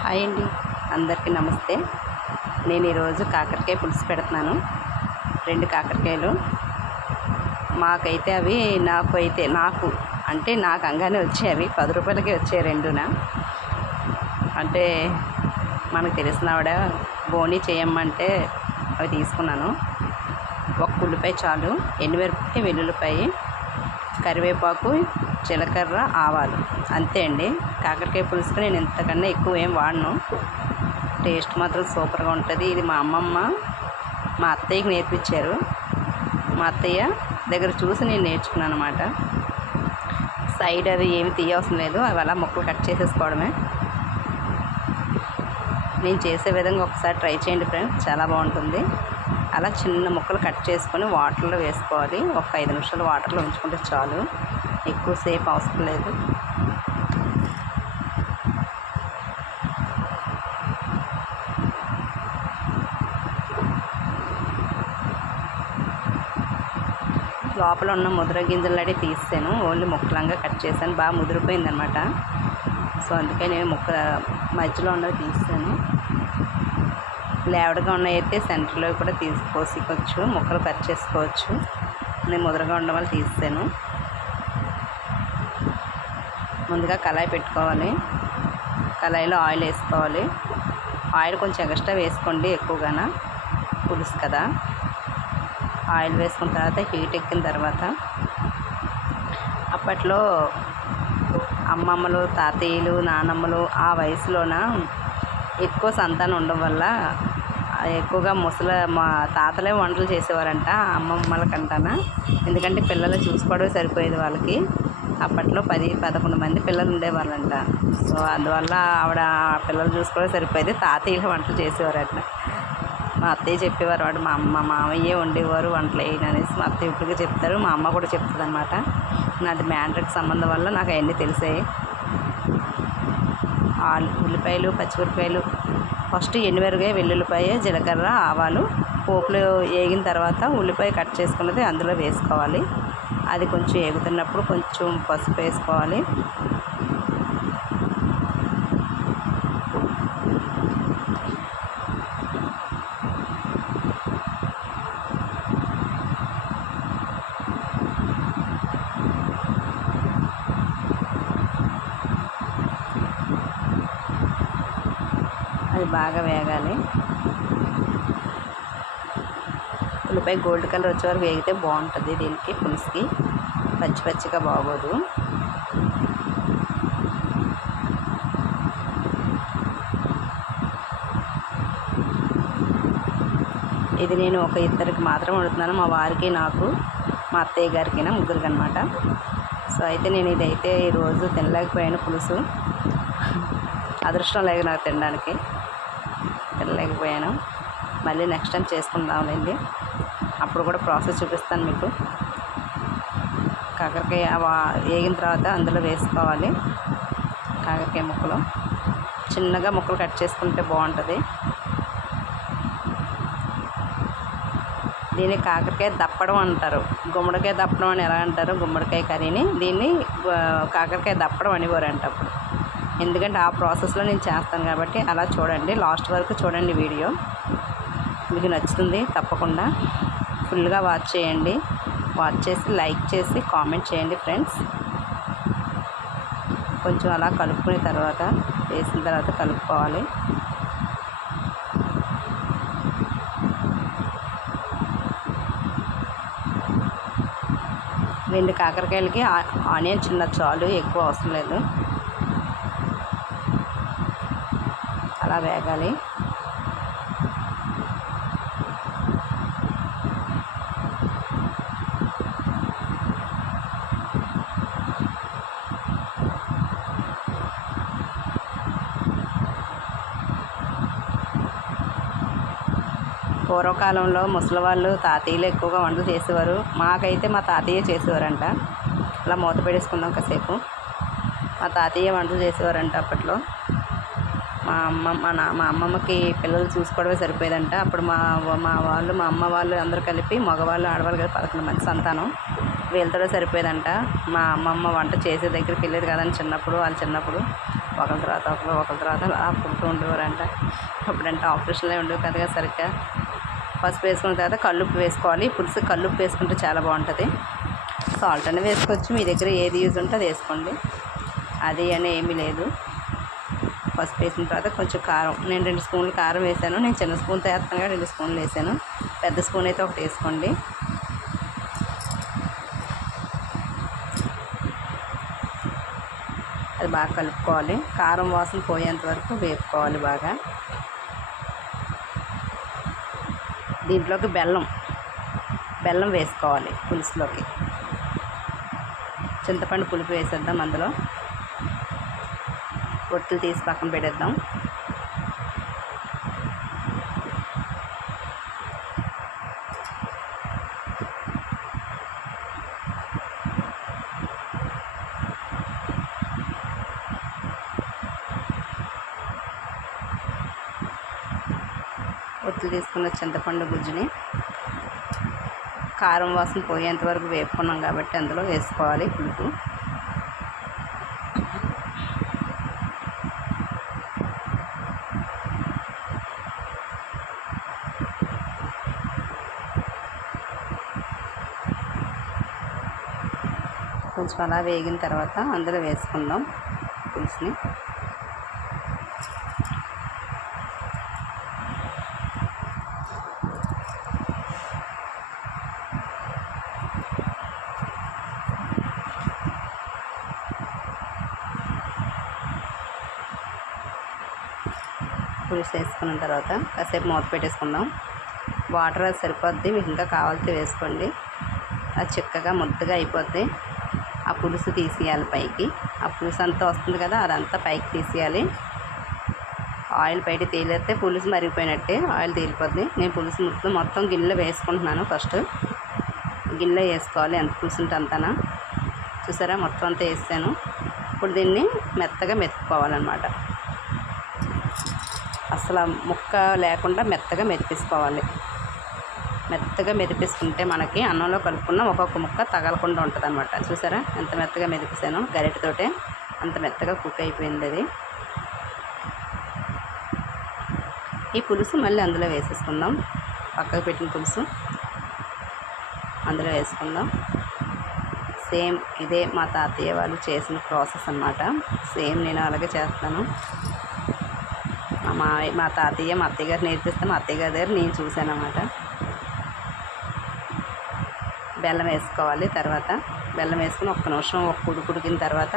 Hi అండి. అందరికీ నమస్తే. నేను ఈరోజు కాకరకాయ పులుసు పెడుతున్నాను. రెండు కాకరకాయలు. మాకైతే అవి నాకు అయితే నాకు అంటే నాకు అంగానే వచ్చాయి అవి. పది రూపాయలకే వచ్చాయి రెండున. అంటే మనకు తెలిసిన ఆవిడ బోనీ చేయమంటే అవి తీసుకున్నాను. ఒక ఉల్లిపాయ చాలు ఎండుమిరపకాయ వెల్లుల్లిపాయ కరివేపాకు జీలకర్ర ఆవాలు. అంతే అండి. కాకరకాయ పులుసుకి నేను ఇంతకన్నా ఎక్కువ ఏం వాడను. టేస్ట్ మాత్రం సూపర్గా ఉంటుంది. ఇది మా అమ్మమ్మ మా అత్తయ్యకి నేర్పించారు. మా అత్తయ్య దగ్గర చూసి నేను నేర్చుకున్నాను అనమాట సైడ్ అది ఏమి తీయవసరం లేదు. అవి అలా ముక్కలు కట్ చేసేసుకోవడమే. నేను చేసే విధంగా ఒకసారి ట్రై చేయండి ఫ్రెండ్స్. చాలా బాగుంటుంది. అలా చిన్న ముక్కలు కట్ చేసుకొని వాటర్లో వేసుకోవాలి. ఒక ఐదు నిమిషాలు వాటర్లో ఉంచుకుంటే చాలు. ఎక్కువసేపు అవసరం లేదు. లోపల ఉన్న ముద్ర గింజలు తీసాను ఓన్లీ ముక్కలంగా కట్ చేశాను. బాగా ముదిరిపోయిందనమాట సో అందుకే నేను ముక్క మధ్యలో ఉన్నది తీసాను లేవడగా ఉన్నాయైతే సెంటర్లో కూడా తీసుకోసుకోవచ్చు ముక్కలు కట్ చేసుకోవచ్చు. నేను ముదరగా ఉండడం వల్ల తీసాను ముందుగా కళాయి పెట్టుకోవాలి. కళాయిలో ఆయిల్ వేసుకోవాలి. ఆయిల్ కొంచెం ఎక్స్ట్రా వేసుకోండి ఎక్కువగాన. పులుసు కదా. ఆయిల్ వేసుకున్న తర్వాత హీట్ ఎక్కిన తర్వాత అప్పట్లో అమ్మమ్మలు తాతయ్యలు నానమ్మలు ఆ వయసులోన ఎక్కువ సంతానం ఉండడం వల్ల ఎక్కువగా ముసలి మా తాతలే వంటలు చేసేవారంట అమ్మమ్మల కంటాన ఎందుకంటే పిల్లలు చూసుకోవడమే సరిపోయేది వాళ్ళకి. అప్పట్లో పది పదకొండు మంది పిల్లలు ఉండేవాళ్ళంట. సో అందువల్ల ఆవిడ పిల్లలు చూసుకోవడం సరిపోయేది. తాతయ్యలు వంటలు చేసేవారట. మా అత్తయ్య చెప్పేవారు వాడు మా అమ్మ మామయ్యే వండేవారు వంటలు అనేసి మా అత్తయ్య ఇప్పటికే చెప్తారు. మా అమ్మ కూడా చెప్తుంది అనమాట నాది మ్యాండ్రక్ సంబంధం వల్ల నాకు అవన్నీ తెలిసాయి. ఆలు ఉల్లిపాయలు పచ్చిమిరపాయలు ఫస్ట్ ఎండుమిరగాయ వెల్లుల్లిపాయ జీలకర్ర ఆవాలు పోపులో వేగిన తర్వాత ఉల్లిపాయ కట్ చేసుకున్నది అందులో వేసుకోవాలి. అది కొంచెం ఎగుతున్నప్పుడు కొంచెం పసుపు వేసుకోవాలి. అది బాగా వేగాలి. ఉల్లిపాయ గోల్డ్ కలర్ వచ్చే వరకు వేగితే బాగుంటుంది దీనికి పులుసుకి. పచ్చి పచ్చిగా బాగోదు. ఇది నేను ఒక ఇద్దరికి మాత్రం వండుతున్నాను. మా వారికి నాకు మా అత్తయ్య గారికి ముగ్గురికి అనమాట సో అయితే నేను ఇదైతే ఈరోజు తినలేకపోయాను పులుసు. అదృష్టం లేదు నాకు తినడానికి. తినలేకపోయాను. మళ్ళీ నెక్స్ట్ టైం చేసుకుందాంలేండి. అప్పుడు కూడా ప్రాసెస్ చూపిస్తాను మీకు. కాకరకాయ వేగిన తర్వాత అందులో వేసుకోవాలి. కాకరకాయ ముక్కలు. చిన్నగా ముక్కలు కట్ చేసుకుంటే బాగుంటుంది. దీన్ని కాకరకాయ దప్పడం అంటారు. గుమ్మడికాయ దప్పడం అని ఎలా అంటారు? గుమ్మడికాయ కర్రీని. దీన్ని కాకరకాయ దప్పడం అనేవారంట అప్పుడు. ఎందుకంటే ఆ ప్రాసెస్లో నేను చేస్తాను కాబట్టి అలా చూడండి. లాస్ట్ వరకు చూడండి వీడియో. మీకు నచ్చుతుంది తప్పకుండా ఫుల్గా వాచ్ చేయండి. వాచ్ చేసి లైక్ చేసి కామెంట్ చేయండి ఫ్రెండ్స్. కొంచెం అలా కలుపుకున్న తర్వాత వేసిన తర్వాత కలుపుకోవాలి. రెండు కాకరకాయలకి ఆనియన్ చిన్న చాలు ఎక్కువ అవసరం లేదు. అలా వేగాలి. పూర్వకాలంలో ముసలి వాళ్ళు తాతయ్యలు ఎక్కువగా వంటలు చేసేవారు. మాకైతే మా తాతయ్య చేసేవారంట. అలా మూత పెట్టేసుకుందాం కాసేపు. మా తాతయ్య వంటలు చేసేవారంట అప్పట్లో. మా అమ్మ మా నా మా అమ్మమ్మకి పిల్లలు చూసుకోవడమే సరిపోయేదంట. అప్పుడు మా మా వాళ్ళు మా అమ్మ వాళ్ళు అందరూ కలిపి మగవాళ్ళు ఆడవాళ్ళు కలిపి పదకొండు మంది సంతానం. వీళ్ళతో సరిపోయేదంట. మా అమ్మమ్మ వంట చేసే దగ్గరికి వెళ్ళేది కదని చిన్నప్పుడు వాళ్ళు చిన్నప్పుడు ఒకరి తర్వాత ఒకరు ఒకరి తర్వాత అలా పుడుతూ ఉండేవారంట. అప్పుడంటే ఆపరేషన్లే ఉండేవి కదా సరిగ్గా. పసుపు వేసుకున్న తర్వాత కల్లుప్పు వేసుకోవాలి. పులుసు కల్లుప్పు వేసుకుంటే చాలా బాగుంటుంది. సాల్ట్ అనేది వేసుకోవచ్చు. మీ దగ్గర ఏది యూజ్ ఉంటే అది వేసుకోండి. అది అని ఏమీ లేదు. పసుపు వేసిన తర్వాత కొంచెం కారం. నేను రెండు స్పూన్లు కారం వేసాను. నేను చిన్న స్పూన్తో వేస్తాను కదా రెండు స్పూన్లు వేసాను. పెద్ద స్పూన్ అయితే ఒకటి వేసుకోండి. అది బాగా కలుపుకోవాలి. కారం వాసన పోయేంత వరకు వేపుకోవాలి బాగా. దీంట్లోకి బెల్లం. బెల్లం వేసుకోవాలి పులుసులోకి. చింతపండు పులుపు వేసేద్దాం అందులో. ఒత్తులు తీసి పక్కన పెడేద్దాం ఒత్తులు తీసుకున్న చింతపండు గుజ్జుని కారం వాసన పోయేంత వరకు వేపుకున్నాం కాబట్టి అందులో వేసుకోవాలి పులుపు. కొంచెం అలా వేగిన తర్వాత అందులో వేసుకుందాం పులుసుని. పులుసు వేసుకున్న తర్వాత కాసేపు మూత పెట్టేసుకుందాం. వాటర్ అది సరిపోద్ది మీకు ఇంకా కావాల్సి వేసుకోండి. అది చిక్కగా ముద్దగా అయిపోద్ది. ఆ పులుసు తీసేయాలి పైకి. ఆ పులుసు అంతా వస్తుంది కదా అదంతా పైకి తీసేయాలి. ఆయిల్ బయట తేలితే పులుసు మరిగిపోయినట్టే ఆయిల్ తేలిపోద్ది. నేను పులుసు మొత్తం మొత్తం గిన్నెలో వేసుకుంటున్నాను ఫస్ట్. గిన్నెలో వేసుకోవాలి ఎంత పులుసు ఉంటే అంతనా. చూసారా? మొత్తం అంతా వేసాను. ఇప్పుడు దీన్ని మెత్తగా మెతుక్కోవాలన్నమాట. అసలు ముక్క లేకుండా మెత్తగా మెతిపించుకోవాలి మెత్తగా మెదిపేసుకుంటే మనకి అన్నంలో కలుపుకున్న ఒక్కొక్క ముక్క తగలకుండా ఉంటుంది అనమాట చూసారా? ఎంత మెత్తగా మెదిపేసాను గరిటెతోటే అంత మెత్తగా కుక్ అయిపోయింది అది. ఈ పులుసు మళ్ళీ అందులో వేసేసుకుందాం. పక్కకు పెట్టిన పులుసు అందులో వేసుకుందాం. సేమ్ ఇదే మా తాతయ్య వాళ్ళు చేసిన ప్రాసెస్ అనమాట సేమ్ నేను అలాగే చేస్తాను. మా మా తాతయ్య మా అత్తయ్య గారు నేర్పిస్తే మా అత్తయ్య గారి దగ్గర నేను చూశాను అనమాట బెల్లం వేసుకోవాలి తర్వాత బెల్లం వేసుకుని ఒక్క నిమిషం ఒక ఉడుకు ఉడికిన తర్వాత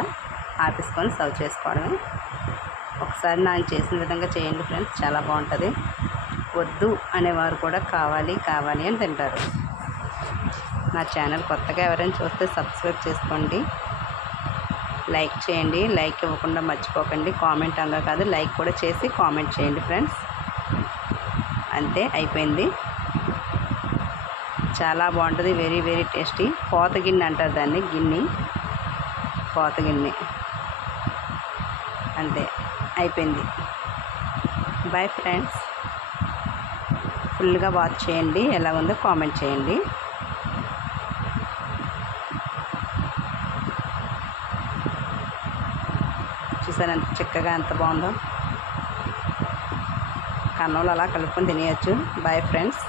ఆపేసుకొని సర్వ్ చేసుకోవడమే. ఒకసారి నాకు చేసిన విధంగా చేయండి ఫ్రెండ్స్ చాలా బాగుంటుంది. వద్దు అనేవారు కూడా కావాలి కావాలి అని తింటారు. నా ఛానల్ కొత్తగా ఎవరైనా చూస్తే సబ్స్క్రైబ్ చేసుకోండి. లైక్ చేయండి లైక్ ఇవ్వకుండా మర్చిపోకండి. కామెంట్ అంగా కాదు లైక్ కూడా చేసి కామెంట్ చేయండి ఫ్రెండ్స్. అంతే అయిపోయింది. చాలా బాగుంటుంది వెరీ వెరీ టేస్టీ కోత గిన్నె అంటారు దాన్ని గిన్నె. కోత గిన్నె. అంతే అయిపోయింది. బాయ్ ఫ్రెండ్స్ ఫుల్గా వాచ్ చేయండి ఎలా ఉందో కామెంట్ చేయండి. చూసారు ఎంత చిక్కగా ఎంత బాగుందో. కన్నులు అలా కలుపుకొని తినేయచ్చు. Bye friends